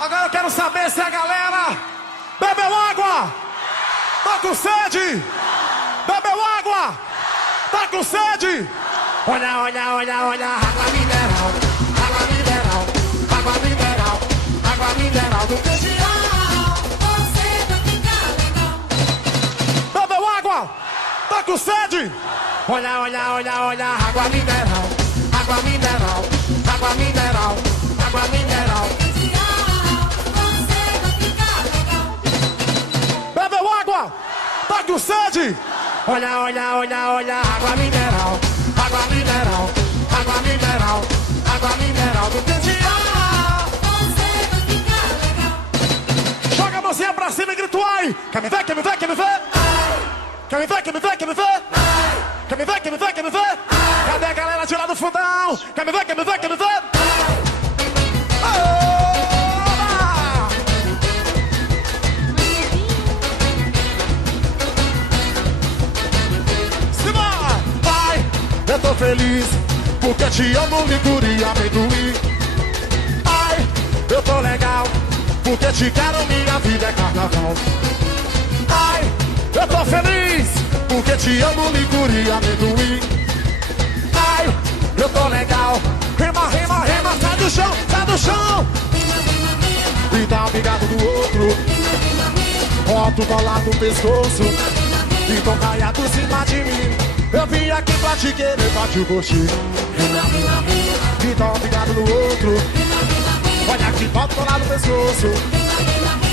Agora eu quero saber se a galera bebeu água. Tá com sede? Bebeu água? Tá com sede? Olha, olha, olha, olha, água mineral, água mineral, água mineral, água mineral do Candial. Você vai ficar legal. Bebeu água? Tá com sede? Olha, olha, olha, olha, água mineral, água mineral, água mineral, água mineral. Você vai ficar legal. Bebeu água? Tá com sede? Olha, olha, olha, olha, água mineral, água mineral, água mineral, água mineral do Candial. Você vai ficar legal. Joga a mãozinha pra cima e grita ai. Quer me ver, quer me ver, quer me ver? Quer me ver, quer me ver, quer me ver? Quer me ver, quer me ver, quer me ver? Cadê a galera de lá do fundão? Quer me ver, quer me ver, quer me ver? Simbora! Vai, eu tô feliz porque te amo, licor e amendoim. Ai, eu tô legal porque te quero, minha vida é carnaval. Ai, eu tô feliz porque te amo, licor e amendoim. Ai, eu tô legal. Rima, rima, rima, sai do chão, sai do chão. E dá um bigado do outro. Bota o colar no pescoço. E tô caiado em cima de mim. Eu vim aqui pra te querer, pra te curtir. E dá um bigado no outro. Olha aqui, bota o colar no pescoço.